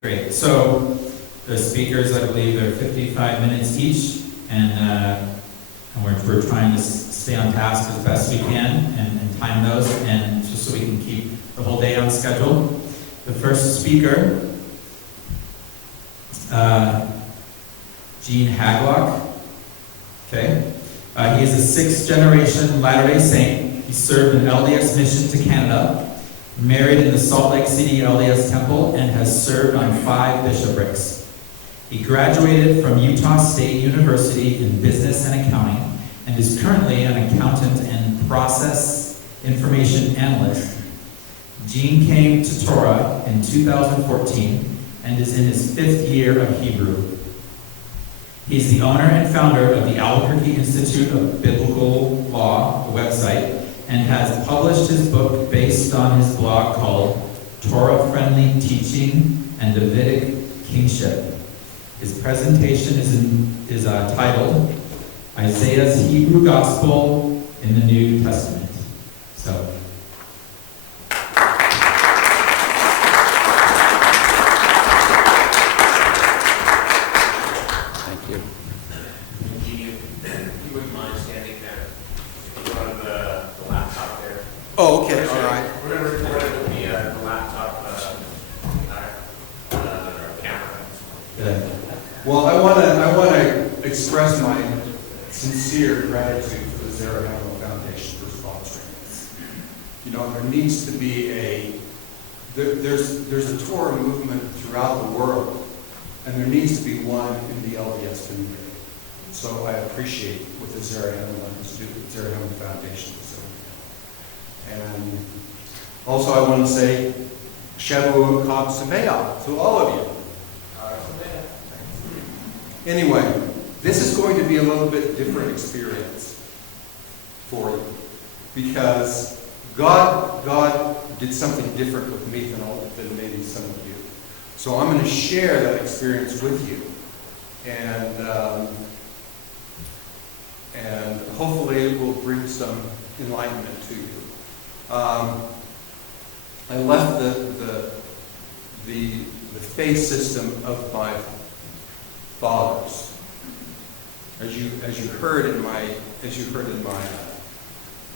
Great. So the speakers, I believe, are 55 minutes each, and we're trying to stay on task as best we can and time those, and just so we can keep the whole day on schedule. The first speaker, Gene Hagloch. Okay. He is a sixth-generation Latter-day Saint. He served an LDS mission to Canada, married in the Salt Lake City LDS Temple, and has served on 5 bishoprics. He graduated from Utah State University in Business and Accounting, and is currently an accountant and process information analyst. Gene came to Torah in 2014 and is in his 5th year of Hebrew. He's the owner and founder of the Albuquerque Institute of Biblical Law website, and has published his book based on his blog called Torah-Friendly Teaching and Davidic Kingship. His presentation is titled Isaiah's Hebrew Gospel in the New Testament. So, Oh, okay, all right. We're going to record it with the laptop camera. Good. Well, I want to express my sincere gratitude for the Zarahemla Foundation for sponsoring this. You know, there needs to be there's a Torah movement throughout the world, and there needs to be one in the LDS community. So I appreciate what the Zarahemla Foundation is doing. And also I want to say Shavuot Sameach to all of you. Anyway, this is going to be a little bit different experience for you, because God did something different with me than maybe some of you. So I'm going to share that experience with you, and hopefully it will bring some enlightenment to you. I left the faith system of my fathers.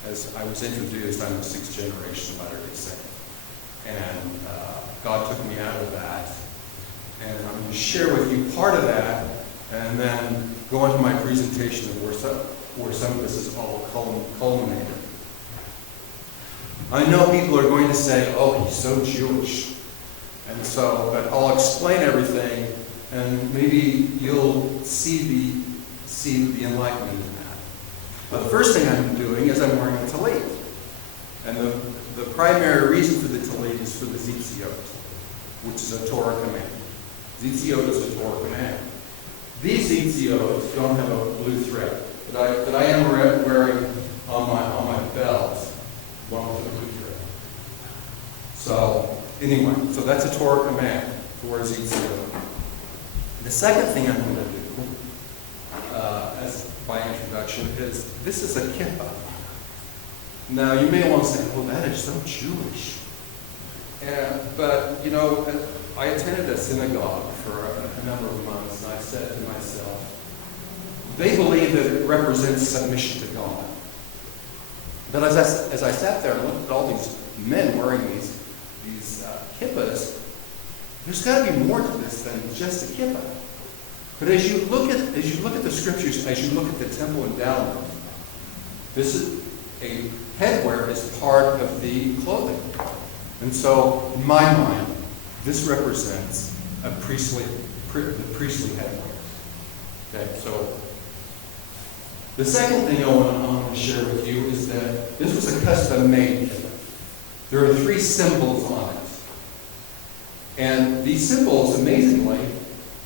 As I was introduced, I'm a 6th-generation Latter-day Saint, and God took me out of that, and I'm going to share with you part of that, and then go into my presentation of where some of this is all culminated. I know people are going to say, "Oh, he's so Jewish," but I'll explain everything, and maybe you'll see the enlightenment in that. But the first thing I'm doing is I'm wearing a tallit, and the primary reason for the tallit is for the zitziot, which is a Torah command. Zitziot is a Torah command. These zitziot don't have a blue thread, but I am wearing on my belt one with a blue thread. So anyway, so that's a Torah command for zitziot. The second thing I'm going to do, as my introduction, is this is a kippah. Now you may want to say, "Oh, that is so Jewish." But you know, I attended a synagogue for a number of months, and I said to myself, they believe that it represents submission to God. But as I sat there and looked at all these men wearing these kippahs, there's got to be more to this than just a kippah. But as you look at the scriptures, as you look at the temple endowment, this is a headwear is part of the clothing, and so in my mind, this represents the priestly headwear. Okay, so. The second thing I want to share with you is that this was a custom-made kippah. There are 3 symbols on it. And these symbols, amazingly,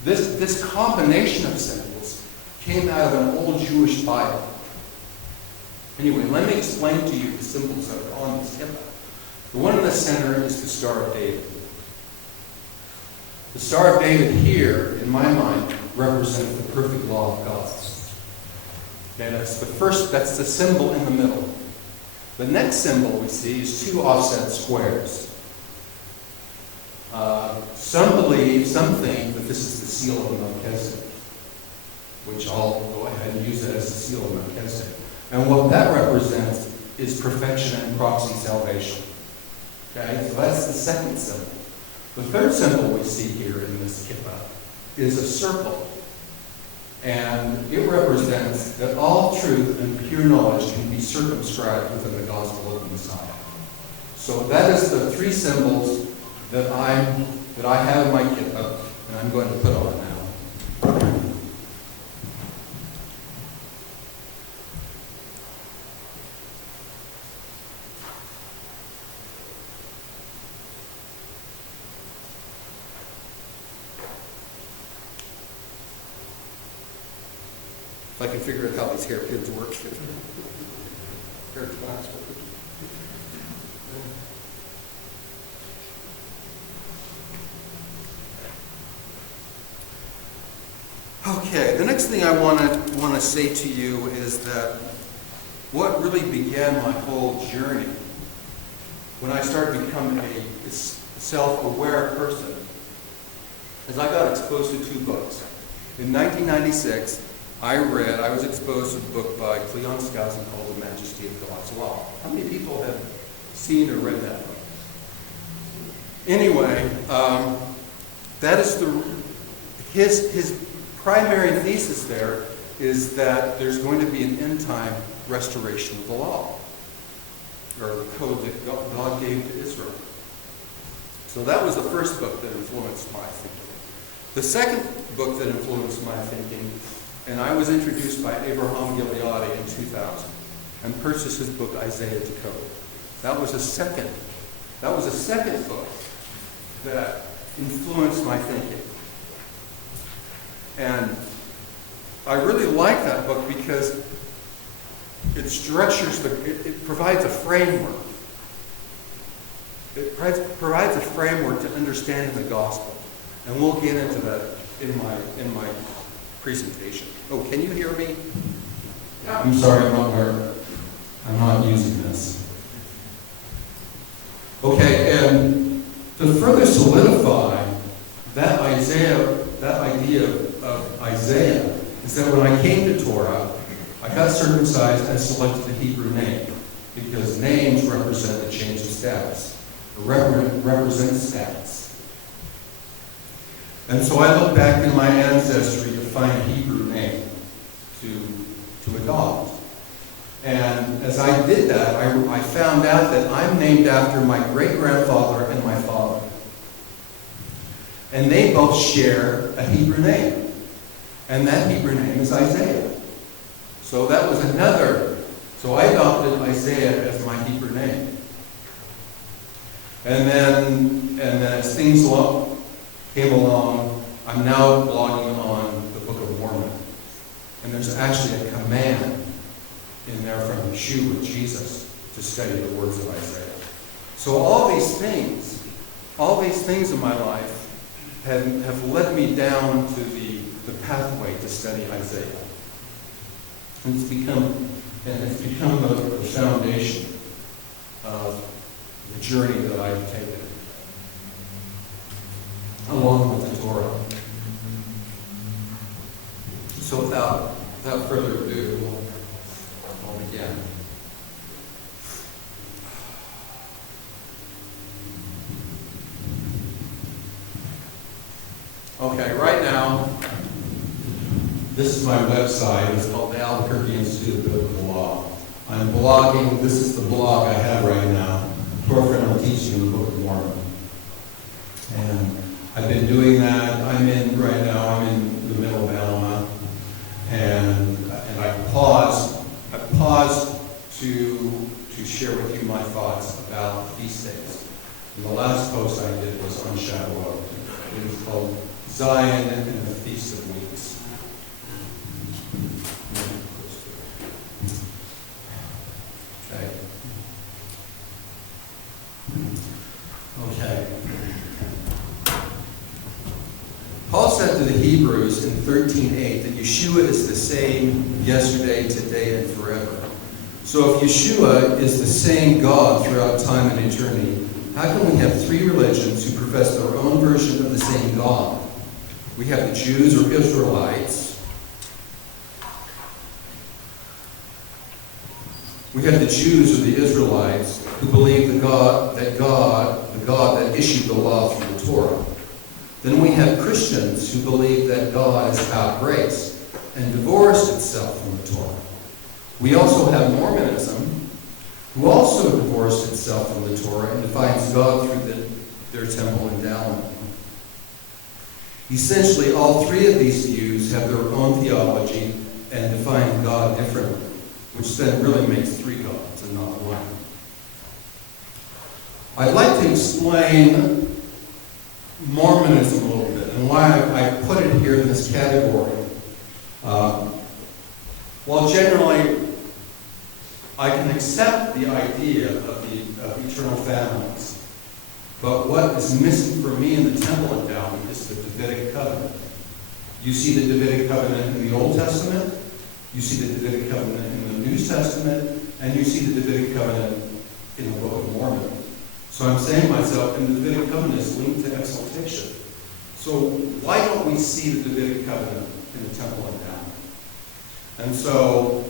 this combination of symbols came out of an old Jewish Bible. Anyway, let me explain to you the symbols that are on this kippah. The one in the center is the Star of David. The Star of David here, in my mind, represents the perfect law of God. Okay, that's the symbol in the middle. The next symbol we see is 2 offset squares. Some think that this is the seal of Melchizedek, which I'll go ahead and use it as the seal of Melchizedek. And what that represents is perfection and proxy salvation. Okay, so that's the second symbol. The third symbol we see here in this kippah is a circle. And it represents that all truth and pure knowledge can be circumscribed within the gospel of the Messiah. So that is the three symbols that I have in my kippah, and I'm going to put on now. If I can figure out how these hairpins work. Hair clasp. Okay, the next thing I want to say to you is that what really began my whole journey when I started to become a self-aware person is I got exposed to two books. In 1996, I was exposed to a book by Cleon Skousen called The Majesty of God's Law. How many people have seen or read that book? Anyway, that is his primary thesis there is that there's going to be an end-time restoration of the law, or the code that God gave to Israel. So that was the first book that influenced my thinking. The second book that influenced my thinking, and I was introduced by Abraham Gileadi in 2000 and purchased his book, Isaiah to Code. That was a second book that influenced my thinking. And I really like that book because it structures it provides a framework. It provides a framework to understanding the gospel. And we'll get into that in my presentation. Oh, can you hear me? Yeah. I'm sorry, I'm not using this. Okay, and to further solidify that idea of Isaiah is that when I came to Torah, I got circumcised and selected a Hebrew name because names represent a change of status, represent status. And so I looked back in my ancestry to find a Hebrew name to adopt. And as I did that, I found out that I'm named after my great-grandfather and my father. And they both share a Hebrew name. And that Hebrew name is Isaiah. So that was so I adopted Isaiah as my Hebrew name. And then as things came along, I'm now blogging on the Book of Mormon. And there's actually a command in there from Yeshua, Jesus, to study the words of Isaiah. So all these things in my life have led me down to the pathway to study Isaiah. And it's become the foundation of the journey that I've taken, along with the Torah. So without further ado, I'll begin. Okay, right now, this is my website. It's called the Albuquerque Institute of Biblical Law. I'm blogging. This is the blog I have right now. Torah I'm teaching the Book of Mormon. And I've been doing that. I'm in the middle of Alma. And I paused to share with you my thoughts about feast days. And the last post I did was on Shavuot. It was called Zion and the Feast of Weeks. Okay. Paul said to the Hebrews in 13:8 that Yeshua is the same yesterday, today, and forever. So if Yeshua is the same God throughout time and eternity, How can we have three religions who profess their own version of the same God? We have the Jews or Israelites. We have the Jews or the Israelites who believe the God that issued the law through the Torah. Then we have Christians who believe that God is about grace and divorced itself from the Torah. We also have Mormonism, who also divorced itself from the Torah and defines God through their temple endowment. Essentially, all three of these views have their own theology and define God differently, which then really makes three gods and not one. I'd like to explain Mormonism a little bit and why I put it here in this category. While generally I can accept the idea of eternal families, but what is missing for me in the temple endowment is the Davidic covenant. You see the Davidic covenant in the Old Testament, you see the Davidic covenant in the New Testament, and you see the Davidic covenant in the Book of Mormon. So I'm saying to myself, and the Davidic covenant is linked to exaltation. So why don't we see the Davidic covenant in the temple endowment? And so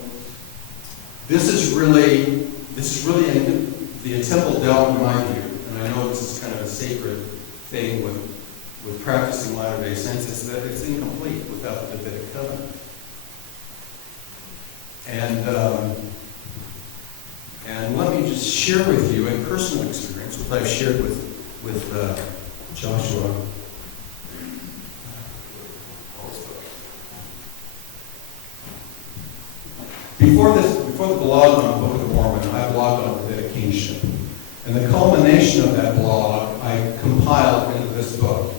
this is really the temple endowment in my view, and I know this is kind of a sacred thing with practicing Latter-day Saints, is that it's incomplete without the Davidic covenant. And let me just share with you a personal experience, which I've shared with Joshua. Before the blog on Book of Mormon, I blogged on Davidic kingship. And the culmination of that blog I compiled into this book.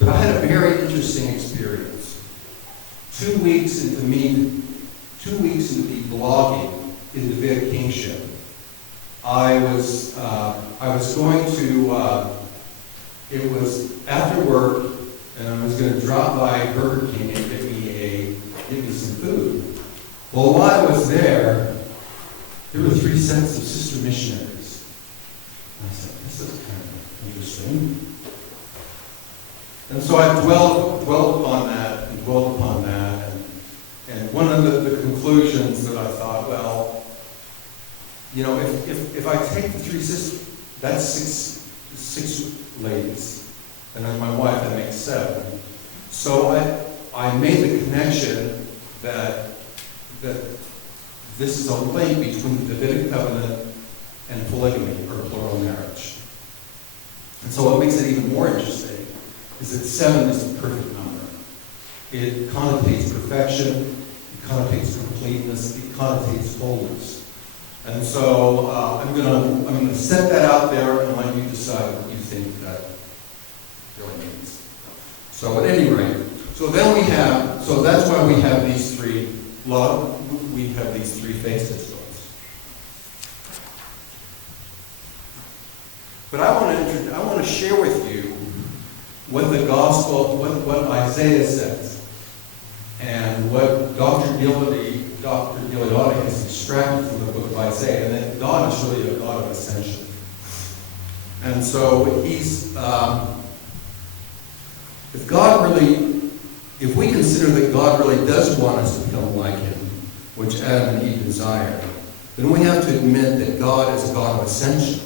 But I had a very interesting experience. 2 weeks into me blogging in Davidic kingship, I was going to, it was after work, and I was going to drop by Burger King and get me some food. Well, while I was there were 3 sets of sister missionaries. And I said, this is kind of interesting. And so I dwelled upon that. And one of the conclusions that I thought, well, you know, if I take the 3 sisters, that's six ladies. And then my wife, that makes 7. So I made the connection that this is a link between the Davidic covenant and polygamy, or plural marriage. And so what makes it even more interesting is that 7 is the perfect number. It connotates perfection, it connotates completeness, it connotates wholeness. And so I'm going to set that out there and let you decide what you think that really means. So at any rate, so that's why we have these 3 faces to us. But I want to share with you what the gospel, what Isaiah says, and what Dr. Gileadi has extracted from the book of Isaiah, and that God is really a God of ascension. And so if we consider that God really does want us to become like Him, which Adam and Eve desired, then we have to admit that God is a God of ascension.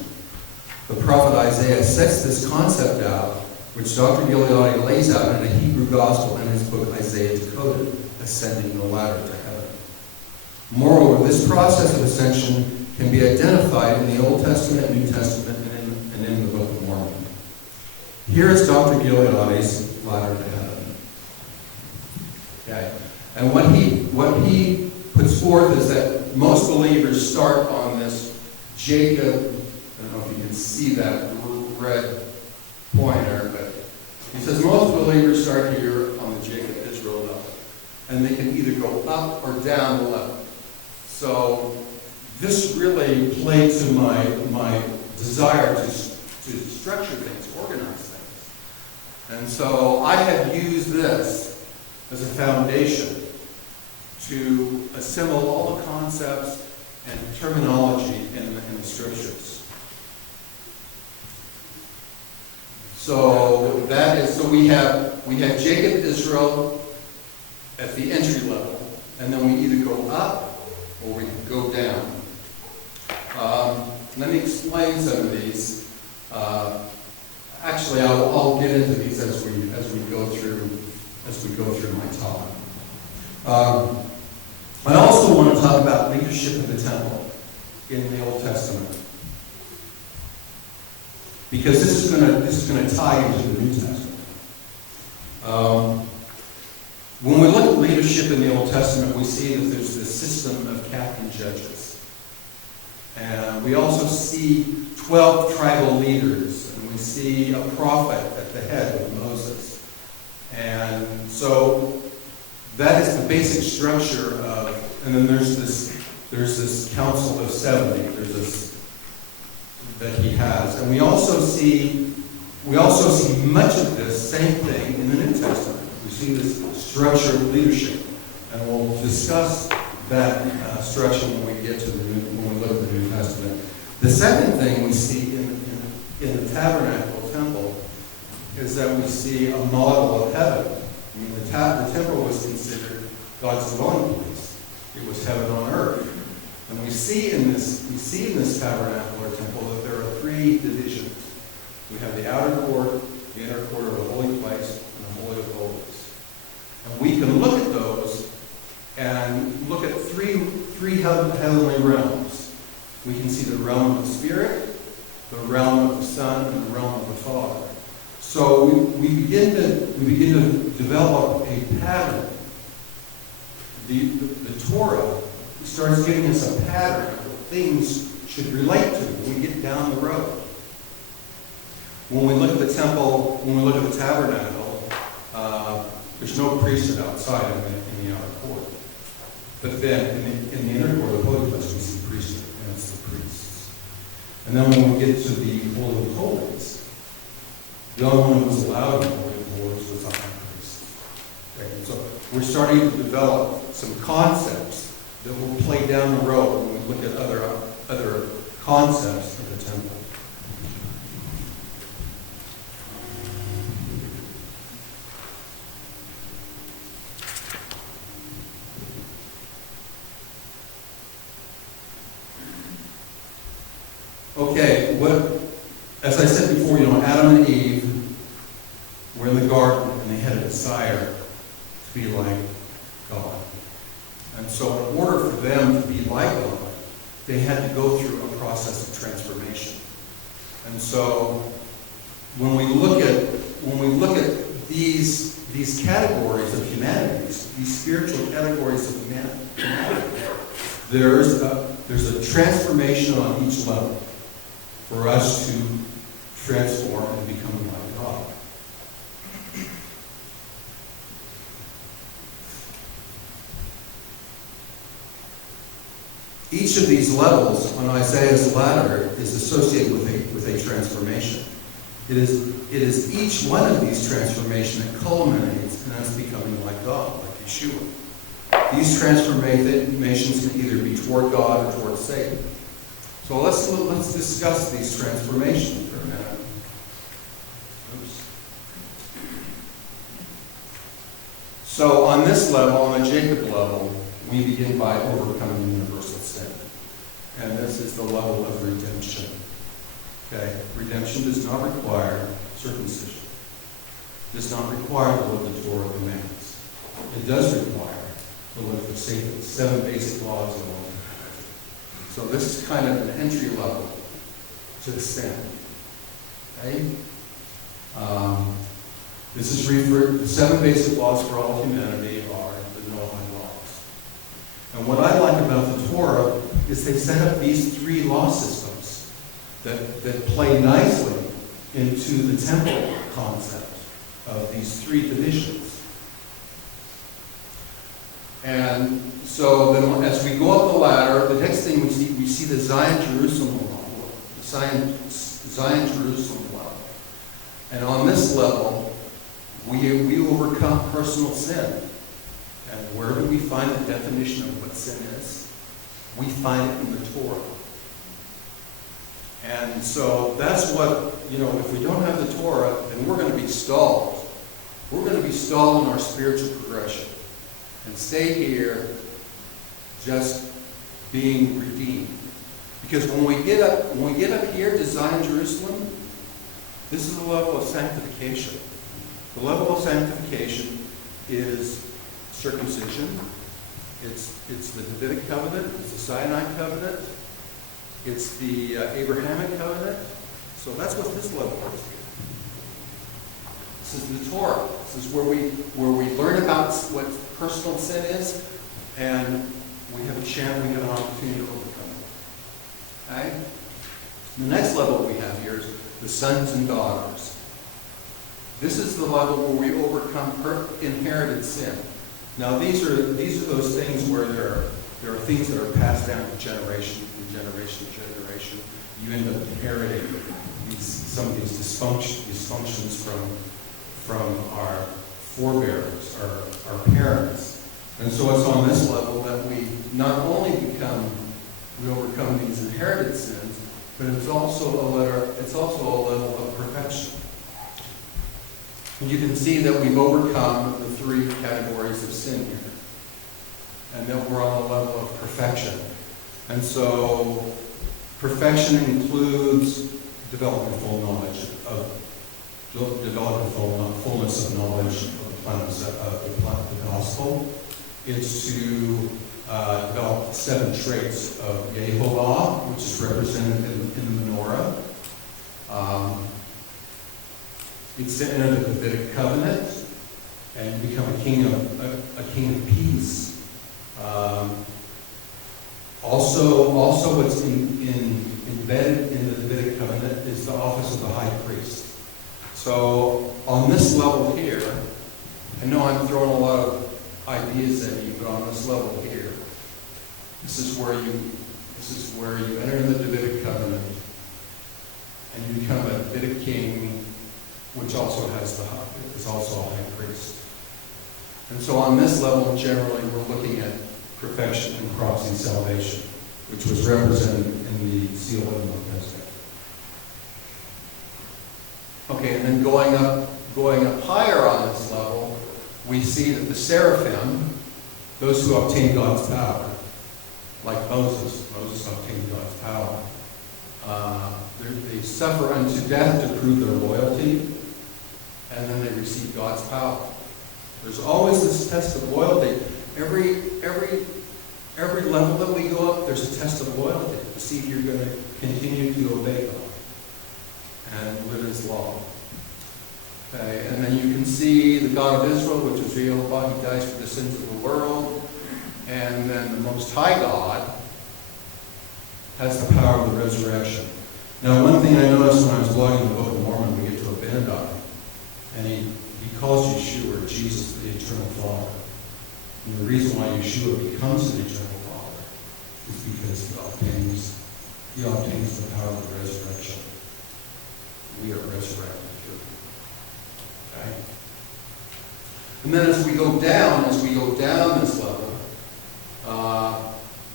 The prophet Isaiah sets this concept out, which Dr. Gileadi lays out in a Hebrew gospel in his book Isaiah Decoded, Ascending the Ladder to Heaven. Moreover, this process of ascension can be identified in the Old Testament, New Testament, and in the Book of Mormon. Here is Dr. Gileadi's ladder to heaven. Okay. And what he puts forth is that most believers start on this Jacob, I don't know if you can see that red pointer, but he says most believers start here on the Jacob-Israel level. And they can either go up or down the level. So this really played to my desire to structure things, organize things. And so I have used this as a foundation to assemble all the concepts and terminology in the scriptures. So we have Jacob, Israel at the entry level, and then we either go up or we go down. Let me explain some of these. Actually, I'll get into these as we go through my talk. I also want to talk about leadership in the temple in the Old Testament, because this is going to tie into the New Testament. When we look at leadership in the Old Testament, we see that there's this system of captain judges, and we also see 12 tribal leaders, and we see a prophet at the head of Moses, and so that is the basic structure of. And then there's this council of 70. There's this that he has, and we also see much of this same thing in the New Testament. We see this structure of leadership, and we'll discuss that structure when we look at the New Testament. The second thing we see in the tabernacle temple is that we see a model of heaven. I mean, the temple was considered God's dwelling place. It was heaven on earth. And we see in this tabernacle or temple that there are three divisions. We have the outer court, the inner court, or the holy place, and the holy of holies. And we can look at those and look at three heavenly realms. We can see the realm of the Spirit, the realm of the Son, and the realm of the Father. So we begin to develop a pattern. The Torah starts giving us a pattern of what things should relate to when we get down the road. When we look at the temple, when we look at the tabernacle, there's no priesthood outside in the outer court. But then in the inner court, the holy place, we see priesthood, and it's the priests. And then when we get to the Holy of Holies, the only one who was allowed in the Holy of Holies was the high priest. Okay? So we're starting to develop some concepts that will play down the road when we look at other concepts of the temple. Okay, as I said before, Adam and Eve were in the garden and they had a desire to be like God. And so in order for them to be like God, they had to go through a process of transformation. And so when we look at these categories of humanity, these spiritual categories of humanity, there's a transformation on each level for us to transform and become like God. Each of these levels on Isaiah's ladder is associated with a transformation. It is each one of these transformations that culminates in us becoming like God, like Yeshua. These transformations can either be toward God or toward Satan. So let's discuss these transformations for a minute. Oops. So on this level, on the Jacob level, we begin by overcoming universal sin. And this is the level of redemption. Okay? Redemption does not require circumcision. It does not require to live the Torah commands. It does require to live the 7 basic laws of the law. So this is kind of an entry level to sin. Okay? This is referred, the 7 basic laws for all humanity are the Noahide laws. And what I like about the Torah is they set up these 3 law systems that play nicely into the temple concept of these 3 divisions. And so then as we go up the ladder, the next thing we see the Zion-Jerusalem law, Zion Jerusalem law. And on this level, we overcome personal sin. And where do we find the definition of what sin is? We find it in the Torah. And so that's what, if we don't have the Torah, then we're going to be stalled. We're going to be stalled in our spiritual progression and stay here just being redeemed. Because when we get up here to Zion, Jerusalem, this is the level of sanctification. The level of sanctification is circumcision. It's the Davidic covenant. It's the Sinai covenant. It's the Abrahamic covenant. So that's what this level is here. This is the Torah. This is where we learn about what personal sin is, and we have a chance, we have an opportunity to overcome it. Okay? The next level we have here is the sons and daughters. This is the level where we overcome inherited sin. Now these are those things where there are things that are passed down to generation from generation to generation. You end up inheriting some of these dysfunctions from our forebears, our parents. And so it's on this level that we not only overcome these inherited sins, but it's also a level of perfection. And you can see that we've overcome the three categories of sin here, and that we're on a level of perfection. And so perfection includes developing fullness of knowledge of the gospel. It's to develop 7 traits of Yehovah, which is represented in the menorah. It's to enter the Davidic covenant and become a king of peace. Also, what's embedded in the Davidic covenant is the office of the high priest. So on this level here, I know I'm throwing a lot of ideas at you, but on this level here, this is where you enter the Davidic covenant and you become a Davidic king, which also is also a high priest. And so on this level, generally, we're looking at perfection and crossing salvation, which was represented in the seal of Melchizedek. Okay, and then going up higher on this level, we see that the seraphim, those who obtain God's power, like Moses obtained God's power, they suffer unto death to prove their loyalty, and then they receive God's power. There's always this test of loyalty. Every level that we go up, there's a test of loyalty to see if you're going to continue to obey God and live His law. Okay, and then you can see the God of Israel, which is Jehovah. He dies for the sins of the world. And then the Most High God has the power of the resurrection. Now, one thing I noticed when I was blogging the Book of Mormon, we get to Abinadi, and he calls Yeshua, or Jesus, the Eternal Father. And the reason why Yeshua becomes an Eternal Father is because he obtains the power of the resurrection. We are resurrected too. Okay? And then as we go down this level,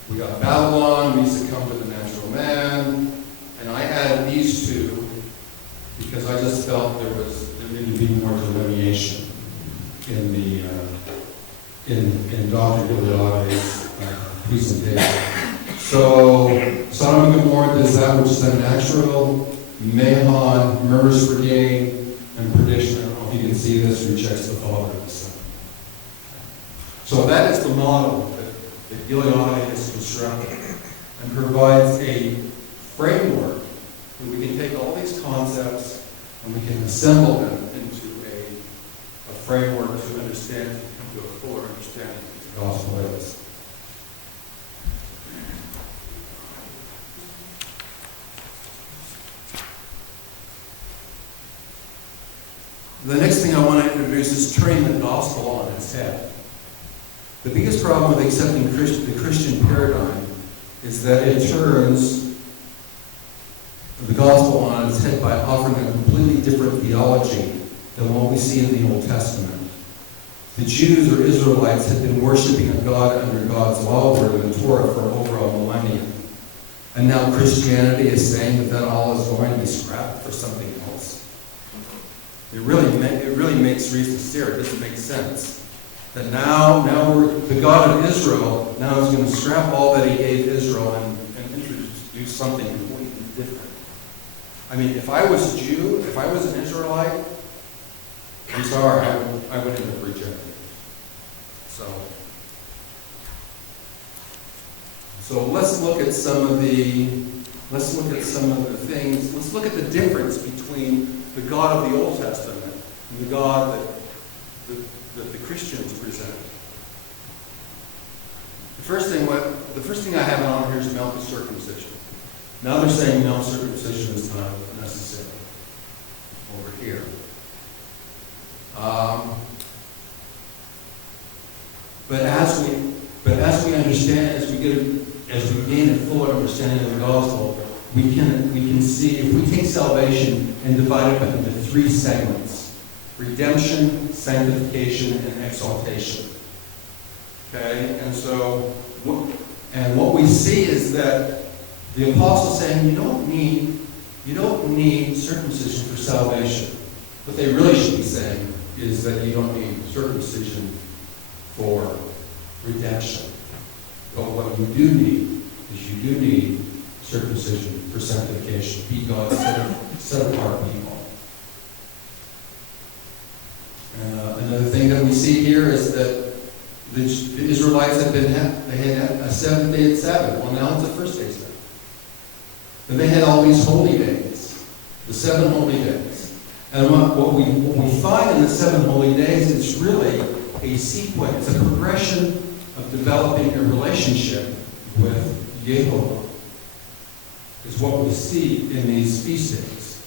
we got Babylon, we succumb to the natural man, and I added these two because I just felt there needed to be more delineation in Dr. Gilead's presentation. So Sodom and Gomorrah is that which is unnatural, Mahon, murders for gain, and perdition. I don't know if you can see this, rejects the Father and the Son. So that is the model that Gilead has constructed and provides a framework that we can take all these concepts and we can assemble them into a framework to understand, to come to a fuller understanding of what the gospel is. The next thing I want to introduce is turning the gospel on its head. The biggest problem with accepting the Christian paradigm is that it turns the gospel on its head by offering a completely different theology than what we see in the Old Testament. The Jews or Israelites had been worshiping a God under God's law, or the Torah, for over a millennium. And now Christianity is saying that all is going to be scrapped for something else. It really makes reason to stare. It doesn't make sense. That now the God of Israel now is going to scrap all that he gave Israel and introduce something completely different. I mean, if I was a Jew, if I was an Israelite, I'm sorry, I would end up rejecting it. So let's look at some of the things. Let's look at the difference between the God of the Old Testament and the God that the Christians present. The first thing I have on here is mount circumcision. Now they're saying mount circumcision is not necessary over here. But as we understand, as we gain a fuller understanding of the gospel, we can see, if we take salvation and divide it up into three segments: redemption, sanctification, and exaltation. Okay, and so what we see is that the apostle saying you don't need circumcision for salvation. What they really should be saying is that you don't need circumcision for redemption. But what you do need is you do need circumcision for sanctification. Be God's set apart people. Another thing that we see here is that the Israelites had a 7th day at Sabbath. Well, now it's the first day Sabbath. And they had all these holy days, the 7 holy days. And what we find in the 7 holy days is really a sequence, a progression of developing a relationship with Yehovah, is what we see in these feast days.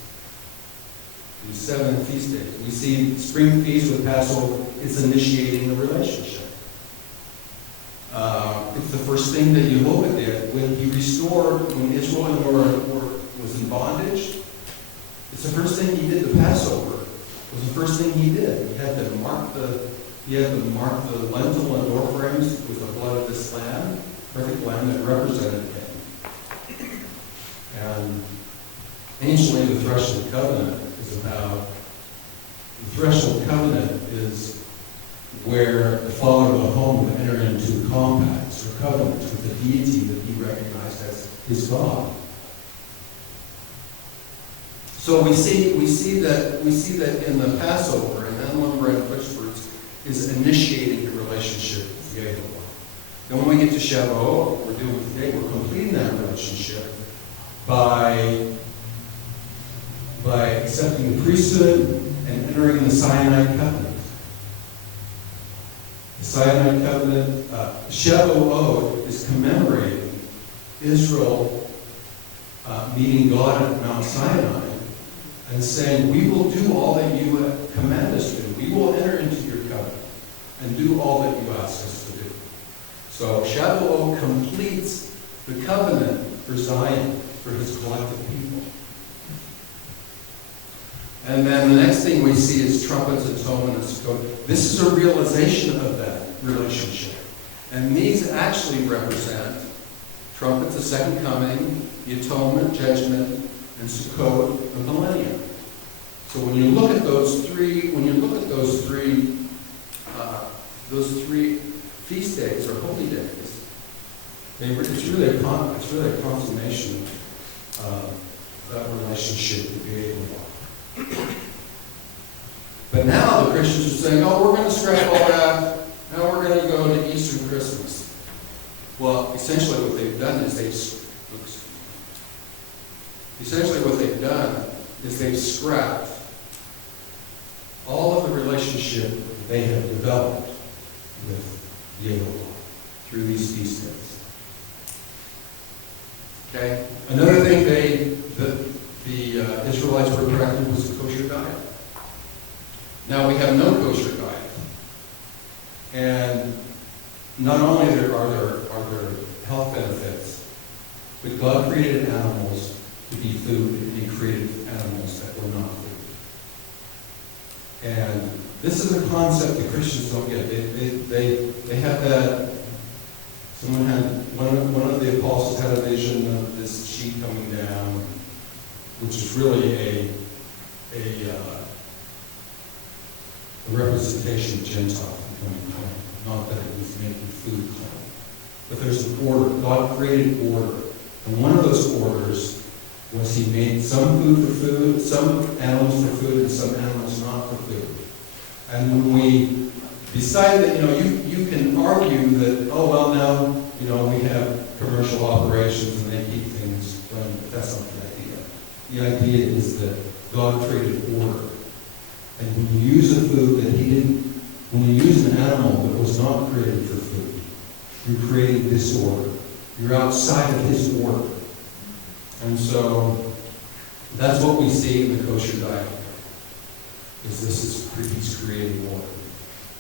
These 7 feast days. We see spring feast with Passover, it's initiating a relationship. It's the first thing that Yehovah did when he restored, when Israel was in bondage. It's the first thing he did. The Passover was the first thing he did. He had to mark the lentil and door frames with the blood of this lamb, perfect lamb that represented him. And anciently, the threshold covenant is about. The threshold covenant is where the father of the home would enter into compacts or covenants with the deity that he recognized as his God. So we see that in the Passover, and then unleavened bread first fruits is initiating a relationship with Yehovah. Then when we get to Shavuot, what we're doing today, we're completing that relationship by accepting the priesthood and entering the Sinai covenant. The Sinai covenant, Shavuot, is commemorating Israel meeting God at Mount Sinai and saying, we will do all that you command us to do. We will enter into your covenant and do all that you ask us to do. So Shavuot completes the covenant for Zion, for his collective people. And then the next thing we see is trumpets, atonement, and Sukkot. This is a realization of that relationship. And these actually represent trumpets, the second coming, the atonement, judgment, and Sukkot, the millennium. So when you look at those three feast days or holy days, it's really a consummation of that relationship with Yehovah. But now the Christians are saying, oh, we're going to scrap all that. Now we're going to go to Easter and Christmas. Well, essentially what they've done is they've scrapped all of the relationship they have developed with Yehovah through these feast days. Okay? Another thing the Israelites were practicing was a kosher diet. Now we have no kosher diet. And not only are there health benefits, but God created animals to be food, and he created animals that were not food. And this is a concept that Christians don't get. They have Someone had, one of the apostles had a vision of this sheet coming down, which is really a representation of Gentile becoming clean. Not that it was making food clean. But there's an order. God created order. And one of those orders was he made some food for food, some animals for food, and some animals not for food. And when we decided that, you can argue that, oh, well, now, we have commercial operations and they keep things running, but that's not the idea. The idea is that God created order. And when you use a food that when you use an animal that was not created for food, you're creating disorder. You're outside of his order. And so that's what we see in the kosher diet. He's creating order.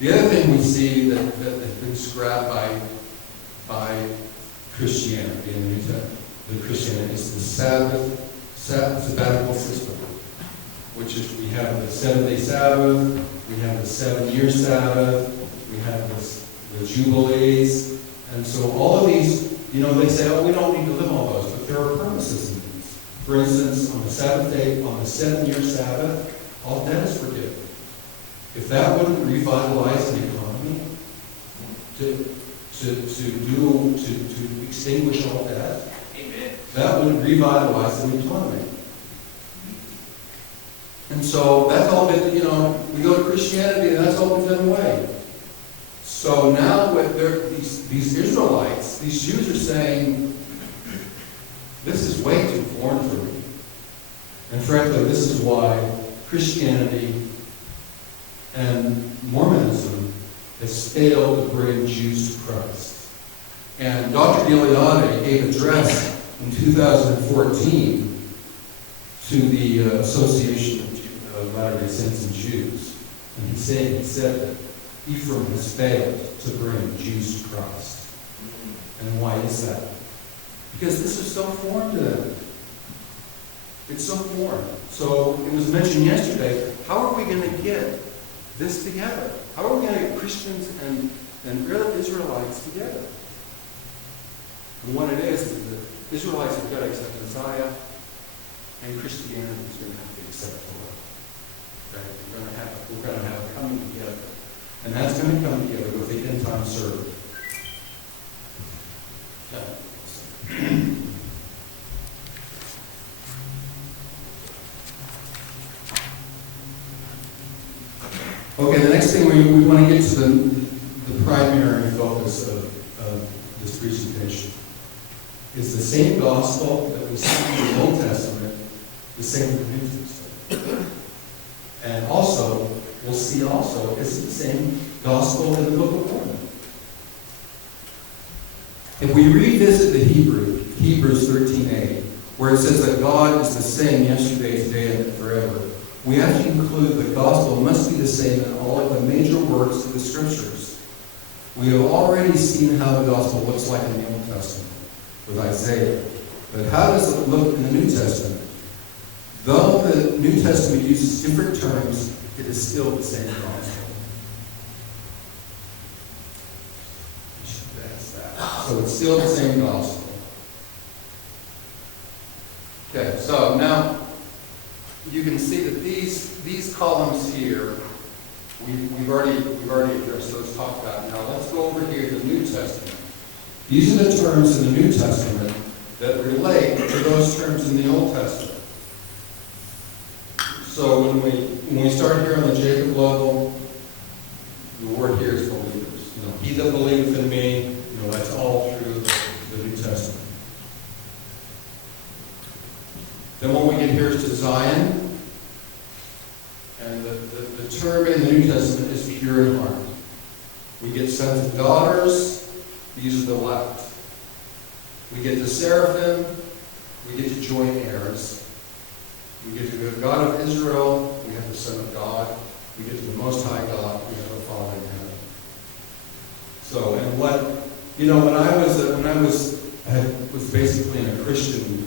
The other thing we see that has been scrapped by Christianity in the New Testament, Christianity is the sabbatical system, which is we have the 7-day Sabbath, we have the 7-year Sabbath, we have the Jubilees, and so all of these, they say, oh, we don't need to live all those, but there are purposes in these. For instance, on the Sabbath day, on the 7-year Sabbath, all debt is forgiven. If that wouldn't revitalize an economy, to extinguish all debt, Amen. that would revitalize an economy. And so that's all been, we go to Christianity and that's all been done away. So now with these Israelites, these Jews are saying, this is way too foreign for me. And frankly, this is why Christianity and Mormonism has failed to bring Jews to Christ. And Dr. Giuliani gave an address in 2014 to the Association of Latter-day Saints and Jews. And he said that Ephraim has failed to bring Jews to Christ. And why is that? Because this is so foreign to them. It's so foreign. So it was mentioned yesterday, how are we going to get this together? How are we going to get Christians and real Israelites together? And what it is that Israelites have got to accept Messiah, and Christianity is going to have to accept the Lord. Okay? We're going to have a coming together. And that's going to come together with the end time service. Okay, the next thing we want to get to the primary focus of this presentation is the same gospel that we see in the Old Testament, the same in the New Testament. And also, we'll see also, is the same gospel in the Book of Mormon. If we revisit the Hebrews 13a, where it says that God is the same yesterday, today, and forever, we have to conclude the gospel must be the same in all of the major works of the Scriptures. We have already seen how the gospel looks like in the Old Testament with Isaiah. But how does it look in the New Testament? Though the New Testament uses different terms, it is still the same gospel. You should ask that. So it's still the same gospel. Okay, so now you can see that these columns here, we've already addressed those, talked about. Now let's go over here to the New Testament. These are the terms in the New Testament that relate to those terms in the Old Testament. So when we start here on the Jacob level, the word here is believers. He that believeth in me, that's all through the New Testament. Then when we get here to Zion, and the term in the New Testament is pure in heart. We get sons and daughters, these are the elect. We get to seraphim, we get to joint heirs. We get to the God of Israel, we have the Son of God. We get to the Most High God, we have the Father in heaven. So, and when I was basically in a Christian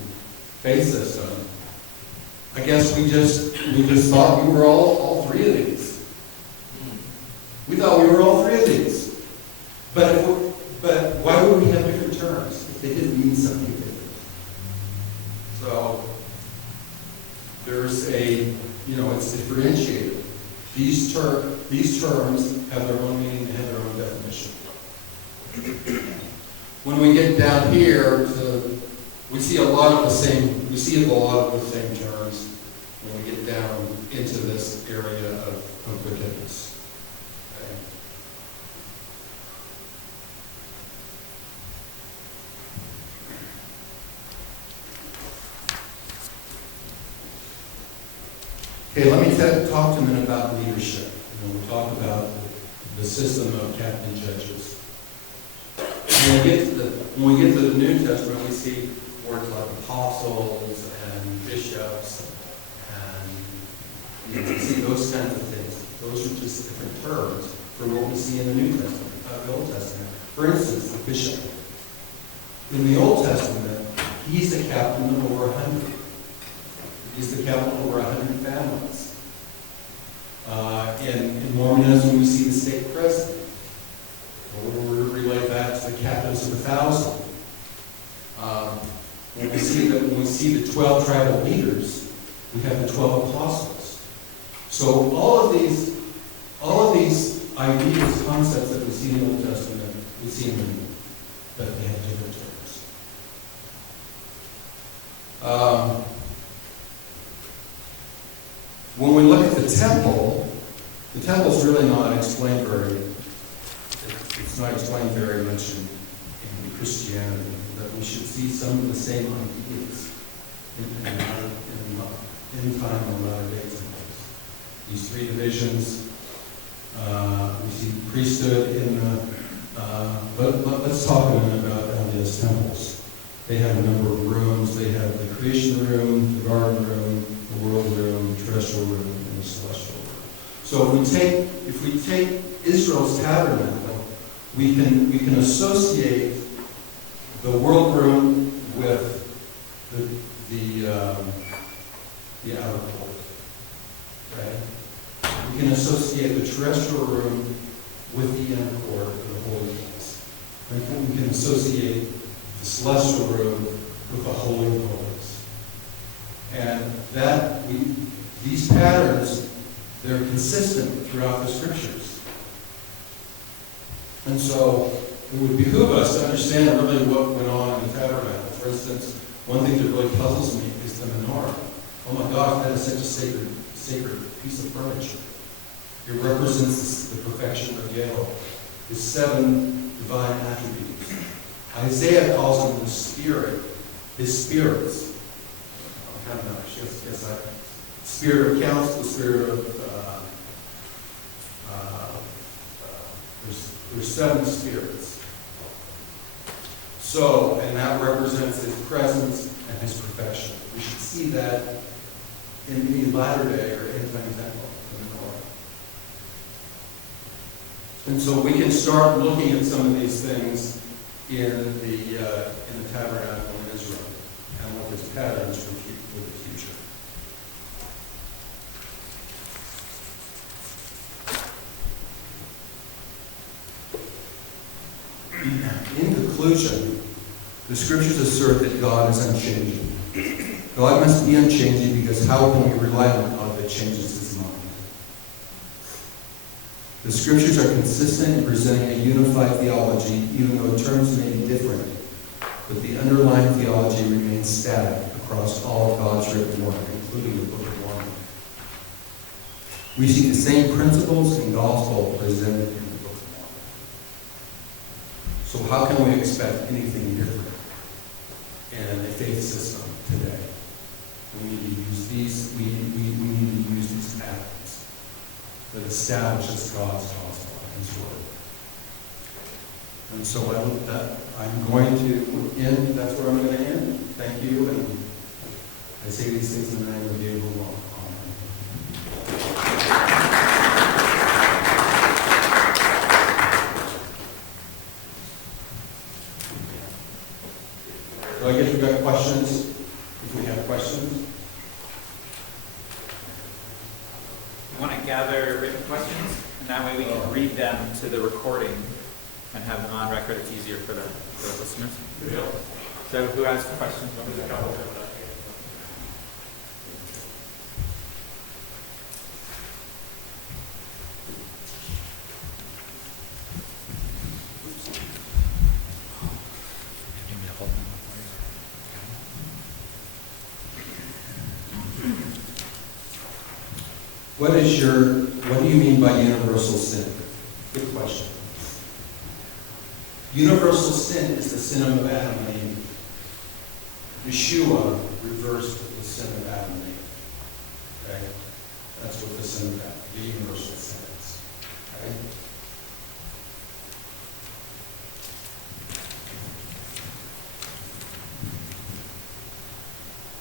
faith system, I guess we just thought we were all three of these. We thought we were all three of these. But why would we have something different. So there's it's differentiated. These terms have their own meaning, they have their own definition. When we get down here, we see a lot of the same terms when we get down into this area of wickedness. Okay, let me talk to a minute about leadership. We'll talk about the system of captain judges. When we get to the New Testament, we see words like apostles and bishops, and we see those kinds of things. Those are just different terms for what we see in the New Testament, the Old Testament. For instance, the bishop. In the Old Testament, he's the captain of over 100. He's the captain of over 100 families. In Mormonism, we see the state president. Or we relate that to the captains of 1,000. When we see the 12 tribal leaders, we have the 12 apostles. So all of these ideas, concepts that we see in the Old Testament, we see in the New, but they have different terms. When we look at the temple is really not explained it's not explained very much in Christianity, but we should see some of the same ideas in time and latter days. These three divisions, we see priesthood in but let's talk a minute about these temples. They have a number of rooms. They have the creation room, the garden room, the world room, the terrestrial room, and the celestial room. So if we take Israel's tabernacle, we can associate the world room with the outer court. Okay? We can associate the terrestrial room with the inner court of the holy place. We can associate the celestial room with the holy of holies. And these patterns, they're consistent throughout the scriptures. And so it would behoove us to understand really what went on in the tabernacle. For instance, one thing that really puzzles me is the menorah. Oh my gosh, that is such a sacred piece of furniture. It represents the perfection of Yahweh, his 7 divine attributes. Isaiah calls them the Spirit, his spirits. I don't know, spirit of counsel, the spirit of there's 7 spirits. So, and that represents his presence and his perfection. We should see that in the latter day or end time temple in the Lord. And so we can start looking at some of these things in the tabernacle in Israel and what his patterns for the future. In conclusion, the scriptures assert that God is unchanging. God must be unchanging because how can we rely on God that changes his mind? The scriptures are consistent in presenting a unified theology, even though terms may be different, but the underlying theology remains static across all of God's written work, including the Book of Mormon. We see the same principles and gospel presented in the Book of Mormon. So how can we expect anything different in a faith system today? We need to use these. We need to use these patterns that establishes God's gospel and his word. And so I'm going to end. That's where I'm going to end. Thank you. And I say these things in the name of the Lord. So I guess we've got questions, if we have questions. We want to gather written questions, and that way we can read them to the recording and have them on record. It's easier for the listeners. Yeah. So who has questions? There's a couple coming up here. What do you mean by universal sin? Good question. Universal sin is the sin of Adam and Eve. Yeshua reversed the sin of Adam and Eve. Okay? That's what the sin of Adam, the universal sin is. Okay?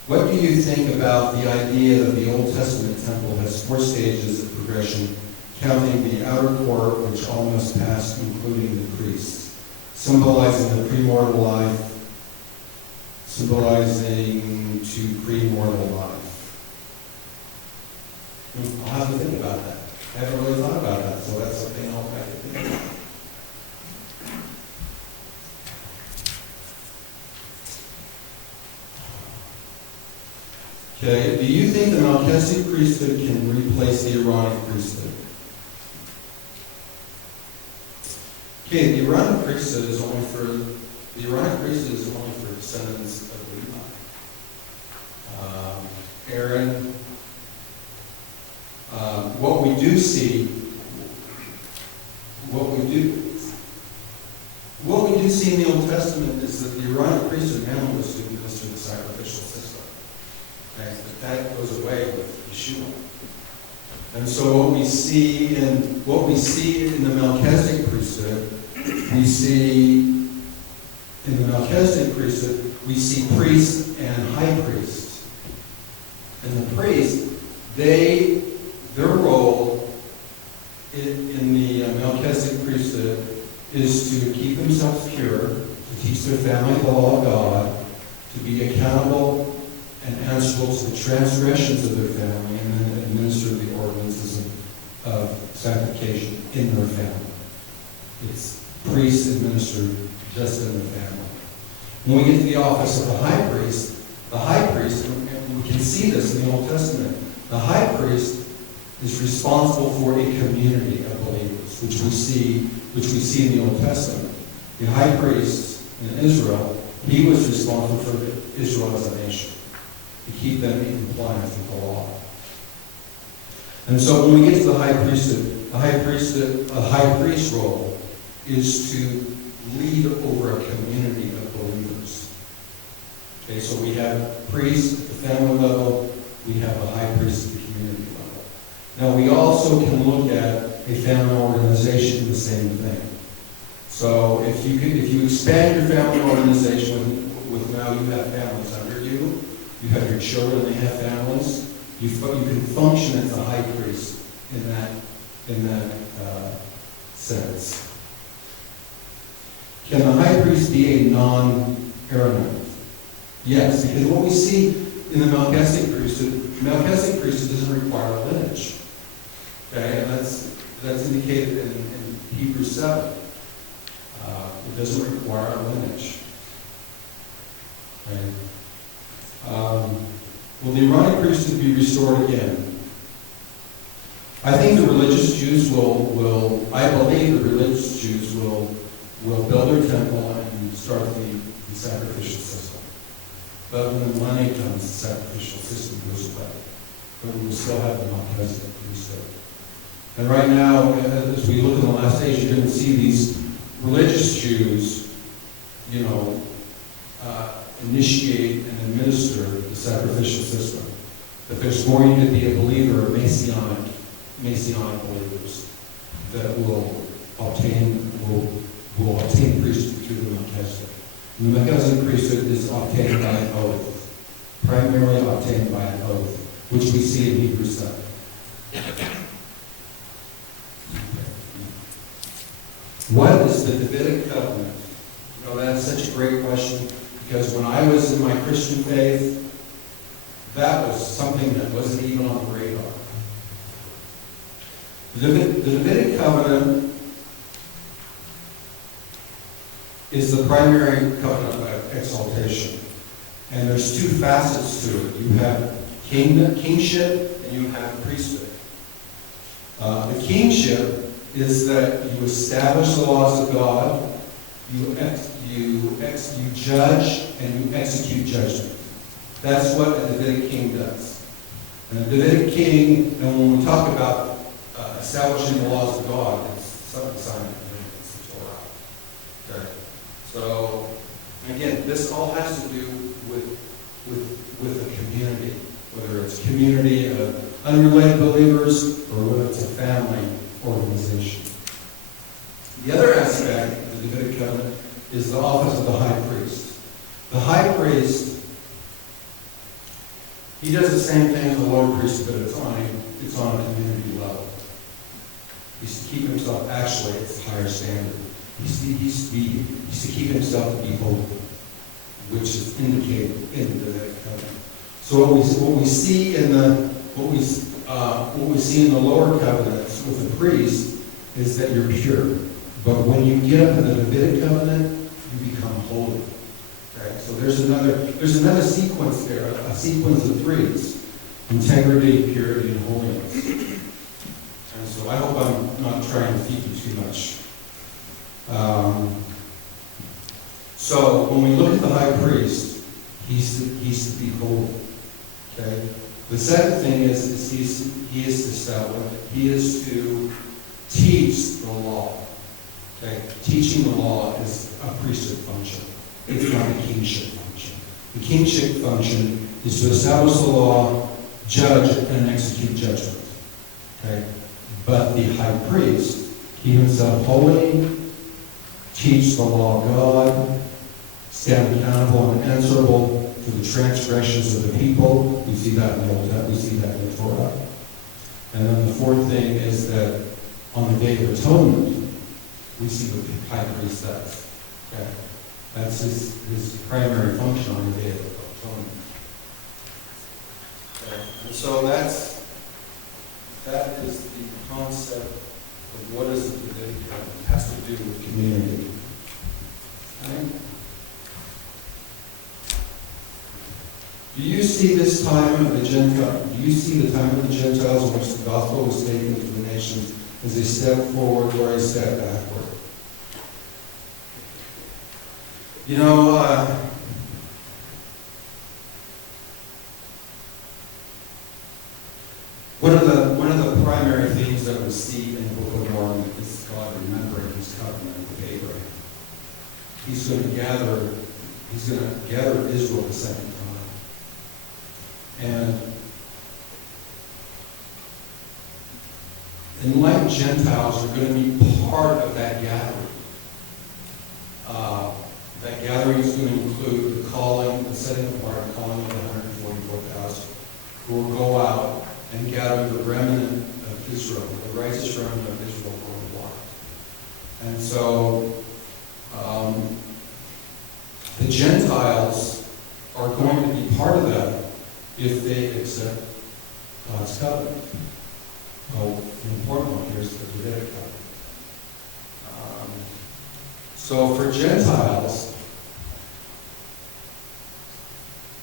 What do you think about the idea that the Old Testament temple has 4 stages of progression, counting the outer court, which all must pass, including the priests, symbolizing the premortal life, symbolizing to premortal life? I'll have to think about that. I haven't really thought about that, so that's something I'll have to think about. Okay, do you think the Melchizedek priesthood can replace the Aaronic priesthood? Okay, the Aaronic priesthood is only for descendants of Levi. Aaron. What we do see in the Old Testament is that the Aaronic priesthood now was to administer the sacrificial system. Okay, but that goes away with Yeshua. And so what we see in the Melchizedek priesthood, we see priest and high priest. And the priest, their role in the Melchizedek priesthood is to keep themselves pure, to teach their family the law of God, to be accountable and answerable to the transgressions of their family, and then administer the ordinances of sanctification in their family. It's priests administered just in the family. When we get to the office of the high priest, and we can see this in the Old Testament, the high priest is responsible for a community of believers, which we see in the Old Testament. The high priest in Israel, he was responsible for Israel as a nation, to keep them in compliance with the law. And so when we get to the high priesthood, a high priest role is to lead over a community of believers. Okay, so we have priests at the family level, we have a high priest at the community level. Now we also can look at a family organization, the same thing. So if you expand your family organization with now you have families under you, you have your children, they have families, you can function as a high priest in that sense. Can the high priest be a non-Aaronite? Yes, because what we see in the Melchizedek priesthood doesn't require a lineage. Okay, and that's indicated in Hebrews 7. It doesn't require a lineage. Right? Will the Aaronic priesthood be restored again? I think the religious Jews I believe the religious Jews will build their temple and start the sacrificial system. But when the millennium comes, the sacrificial system goes away. But we will still have the Melchizedek priesthood. And right now, as we look in the last days, you're going to see these religious Jews, initiate and administer the sacrificial system. But there's going to be a believer, Messianic believers, that will obtain priesthood through the Melchizedek. And the Melchizedek priesthood is obtained by an oath, primarily obtained by an oath, which we see in Hebrews 7. What is the Davidic covenant? That's such a great question, because when I was in my Christian faith, that was something that wasn't even on the radar. The Davidic covenant is the primary covenant of exaltation. And there's two facets to it. You have kingship and you have priesthood. The kingship is that you establish the laws of God, you judge, and you execute judgment. That's what a Davidic king does. And a Davidic king, and when we talk about establishing the laws of God, it's something Simon, it's the Torah. Okay. So, again, this all has to do with a community, whether it's a community of unrelated believers or whether it's a family organization. The other aspect of the Davidic covenant is the office of the high priest. The high priest, he does the same thing as the lower priest, but it's on a community level. He's to keep himself, actually, it's a higher standard. He's to keep himself to be holy, which is indicated in the Davidic covenant. So what we see in the lower covenants with the priest is that you're pure. But when you get up in the Davidic covenant, you become holy. Okay? So there's another sequence there, a sequence of threes: integrity, purity, and holiness. And so I hope I'm not trying to feed you too much. So when we look at the high priest, he's to be holy. Okay. The second thing is he is to teach the law. Okay. Teaching the law is a priesthood function. It's not a kingship function. The kingship function is to establish the law, judge, and execute judgment. Okay. But the high priest, keep himself holy, teach the law of God, stand accountable and answerable for the transgressions of the people. We see that in the Old Testament. We see that in the Torah. And then the fourth thing is that on the Day of Atonement, we see what the high priest does. Okay? That's his primary function on the Day of Atonement. Okay? And so that is the concept of what is the Davidic covenant. It has to do with community. Okay? Do you see this time of the Gentiles? Do you see the time of the Gentiles in which the gospel was taken to the nations as a step forward or a step backward? You know, one of the primary themes that we see in the Book of Mormon is God remembering His covenant with Abraham. He's going to gather Israel the second time. And like Gentiles are going to be part of that gathering. That gathering is going to include the calling, the setting apart, the calling of the 144,000 who will go out and gather the remnant of Israel, the righteous remnant of Israel worldwide. And so the Gentiles are going to be part of that if they accept God's covenant. Oh, the important one here is the Davidic covenant. So for Gentiles,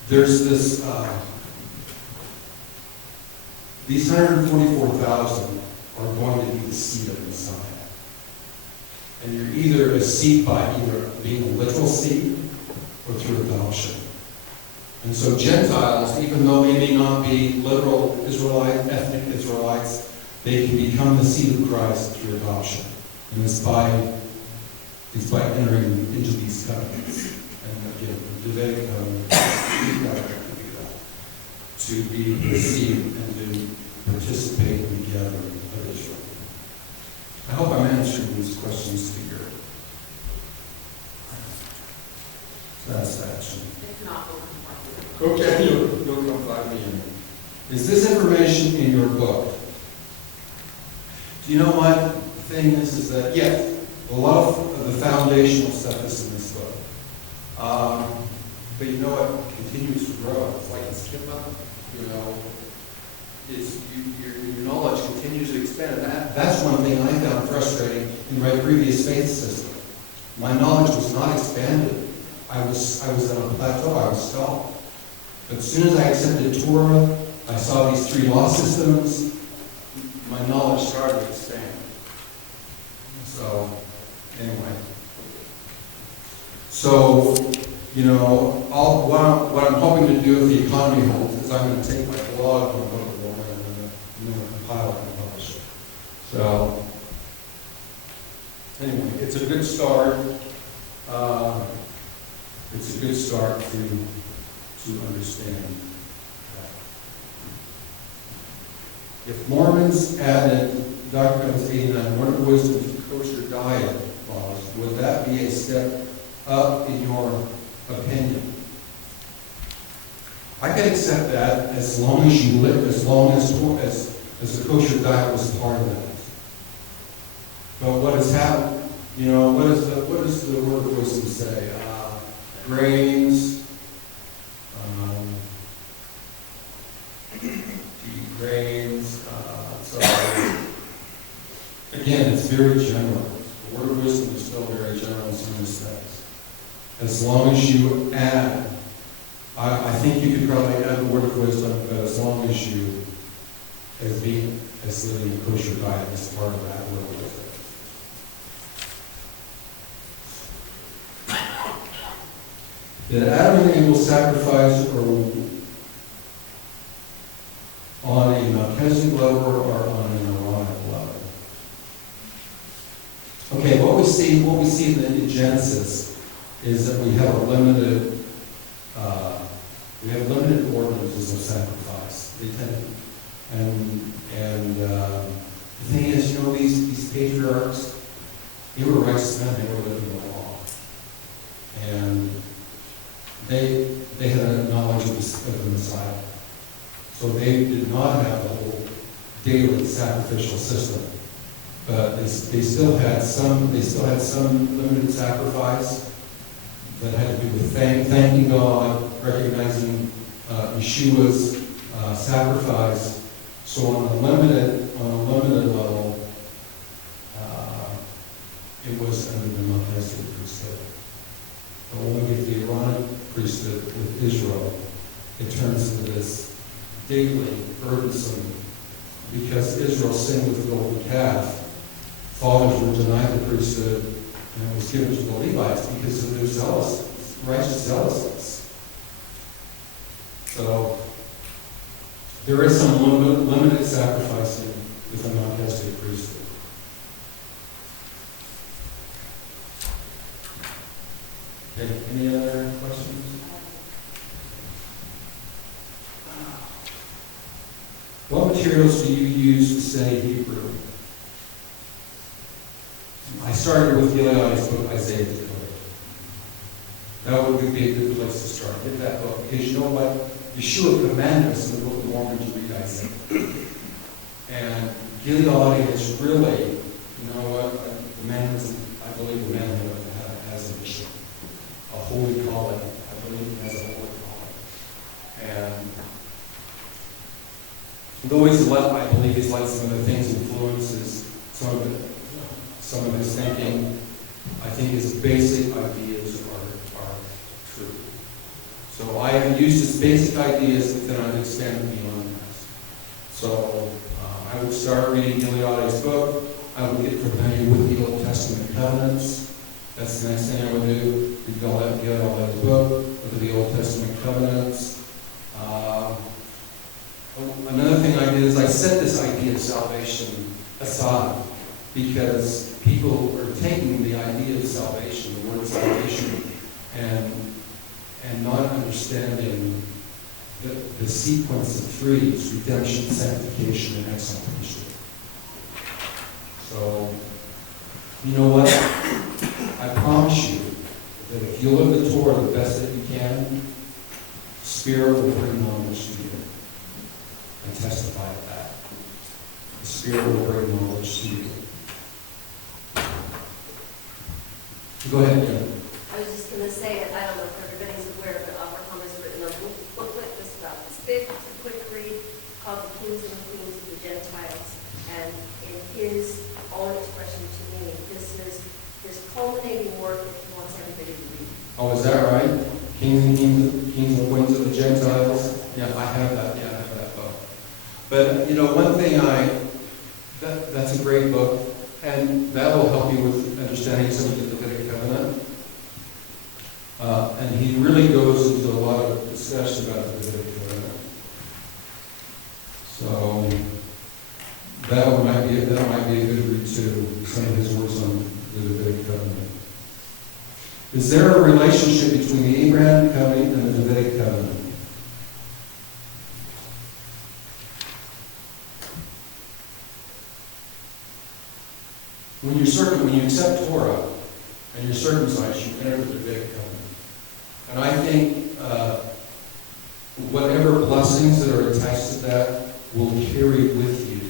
there's this, these 144,000 are going to be the seed of Messiah. And you're either a seed by either being a literal seed or through adoption. And so Gentiles, even though they may not be literal Israelites, ethnic Israelites, they can become the seed of Christ through adoption. And it's by entering into these covenants. And again, the Davidic covenant, to be the seed and to participate in the gathering of Israel. I hope I'm answering these questions to your satisfaction. If not, we'll Okay, you'll come find me in. Is this information in your book? Do you know what the thing is that, yes, a lot of the foundational stuff is in this book. But you know what? It continues to grow. It's like a skip up. You know, your knowledge continues to expand. And that's one thing I found frustrating in my previous faith system. My knowledge was not expanded. I was on a plateau, I was stalled. But as soon as I accepted Torah, I saw these three law systems, my knowledge started to expand. So, anyway. So, you know, what I'm hoping to do if the economy holds is I'm going to take my blog and I'm going to compile it and publish it. So, anyway, it's a good start. It's a good start to understand that. If Mormons added Doctrines 89, Word of Wisdom to kosher diet laws, would that be a step up in your opinion? I can accept that as long as you live, as a kosher diet was part of that. But what has happened? You know, what does the Word of Wisdom say? Grains, so again, it's very general. The Word of Wisdom is still very general in some respects. As long as you add, I think you could probably add the Word of Wisdom, but as long as you, as living a kosher diet is part of that Word of Wisdom. Did Adam and Eve sacrifice on a Melchizedek level or on an Aaronic level? Okay, what we see in Genesis is that we have limited ordinances of sacrifice. The thing is, you know, these patriarchs, they were righteous men, they were living the law. And they had a knowledge of the Messiah. So they did not have the whole daily sacrificial system. But they still had some limited sacrifice that had to do with thanking God, recognizing Yeshua's sacrifice. So on a limited level, it was under the Melchizedek priesthood. But when we get the Aaronic priesthood with Israel, it turns into this daily burdensome, because Israel sinned with the golden calf. Fathers were denied the priesthood, and it was given to the Levites because of their righteous zealousness. So there is some limited sacrificing with the Melchizedek priesthood. Okay, any other questions? What materials do you use to study Hebrew? I started with Gilead's book, Isaiah. That would be a good place to start. Get that book. Because you know what? Yeshua commanded us in the Book of Mormon to read Isaiah. And Gilead is really, you know what? I believe the man has a mission. A holy calling. I believe he has a holy calling. And though I believe he's like some of the things influences some of his thinking, I think his basic ideas are true. So I have used his basic ideas, but then I've expanded beyond that. So I would start reading Gilead's book. I would get familiar with the Old Testament covenants. That's the next thing I would do. Read Gilead's book, look at the Old Testament covenants. Another thing I did is I set this idea of salvation aside, because people are taking the idea of salvation, the word salvation, and not understanding the sequence of threes: redemption, sanctification, and exaltation. So, you know what? I promise you that if you live the Torah the best that you can, Spirit will bring knowledge to you. I testify of that. The Spirit will bring knowledge to you. Go ahead, Jen. I was just going to say, I don't know if everybody's aware, but Abraham has written a booklet that's about this big, it's a quick read, called The Kings and the Queens of the Gentiles. And in his own expression to me, this is his culminating work that he wants everybody to read. Oh, is that right? Kings and Queens of the Gentiles? Yeah, I have that. Yeah, I have that book. But, one thing that's a great book, and that will help you with understanding some of the Davidic covenant. And he really goes into a lot of discussion about the Davidic covenant. So that might be a good read too, some of his words on the Davidic covenant. Is there a relationship between the Abrahamic covenant and the Davidic covenant? When you accept Torah and you're circumcised, you enter the Davidic covenant. And I think whatever blessings that are attached to that will carry with you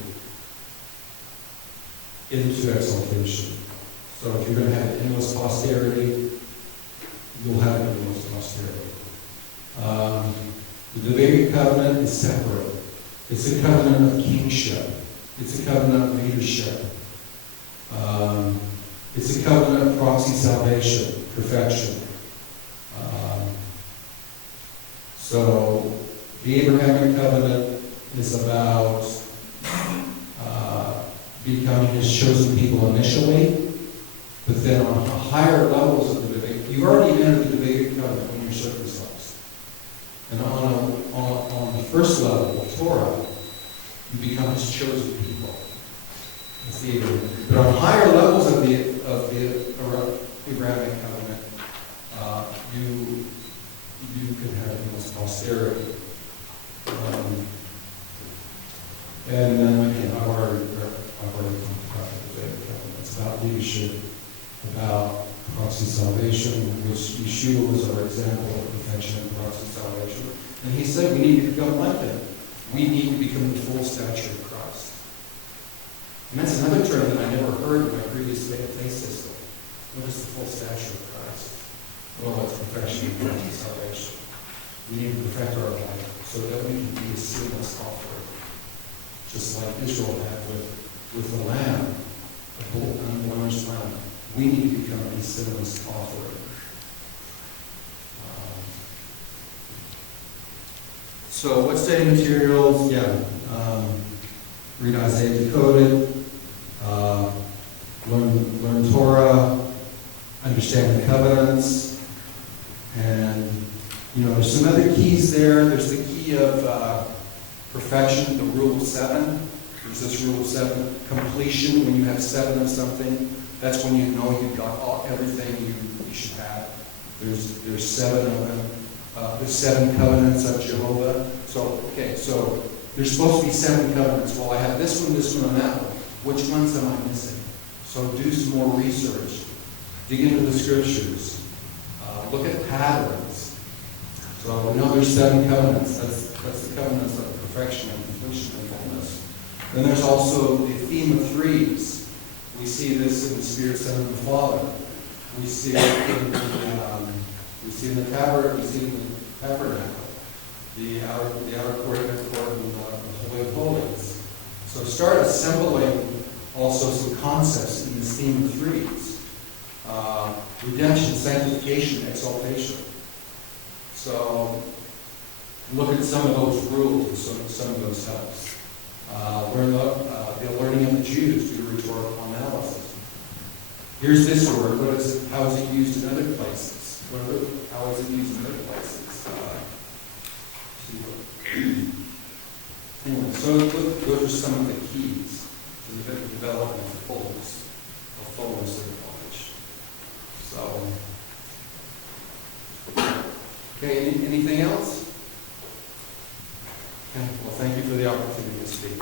into exaltation. So if you're going to have endless posterity, you'll have endless posterity. The Davidic covenant is separate. It's a covenant of kingship. It's a covenant of leadership. It's a covenant of proxy salvation, perfection. So the Abrahamic covenant is about becoming his chosen people initially, but then on higher levels of the Davidic, you already entered the Davidic covenant when you're circumcised. And on the first level of Torah, you become his chosen people. That's the Abrahamic. But on higher levels of the Abrahamic covenant, you can have endless posterity. And then again, I've already talked about the Davidic covenant. It's about leadership, about proxy salvation, which Yeshua was our example of perfection and proxy salvation. And he said we need to become like him. We need to become the full stature of Christ. And that's another term that I never heard in my previous faith system. What is the full stature of Christ? Well, it's perfection and proxy salvation. We need to perfect our life so that we can be a sinless offering, just like Israel had with the lamb, the unblemished lamb. We need to become a sinless offering. So what study materials? Yeah. Read Isaiah Decoded. Learn Torah. Understand the covenants. And, there's some other keys there. There's the key of perfection, the rule of 7. There's this rule of 7. Completion, when you have 7 of something, that's when you know you've got everything you should have. There's 7 of them. There's 7 covenants of Jehovah. So there's supposed to be 7 covenants. Well, I have this one, and that one. Which ones am I missing? So do some more research. Dig into the scriptures. Look at patterns. So we know there's 7 covenants. That's the covenants of perfection and completion and fullness. Then there's also the theme of 3s. We see this in the Spirit, Son, and the Father. We see it in the tabernacle, the outer court, inner court, and the Holy of Holies. So start assembling also some concepts in this theme of 3s. Redemption, sanctification, exaltation. So look at some of those rules and some of those helps. Learn the learning of the Jews, do rhetorical analysis. Here's this word. What is it? How is it used in other places? How is it used in other places? Anyway, so those are some of the keys to the development of fullness of knowledge. So, okay, anything else? Okay, well, thank you for the opportunity to speak.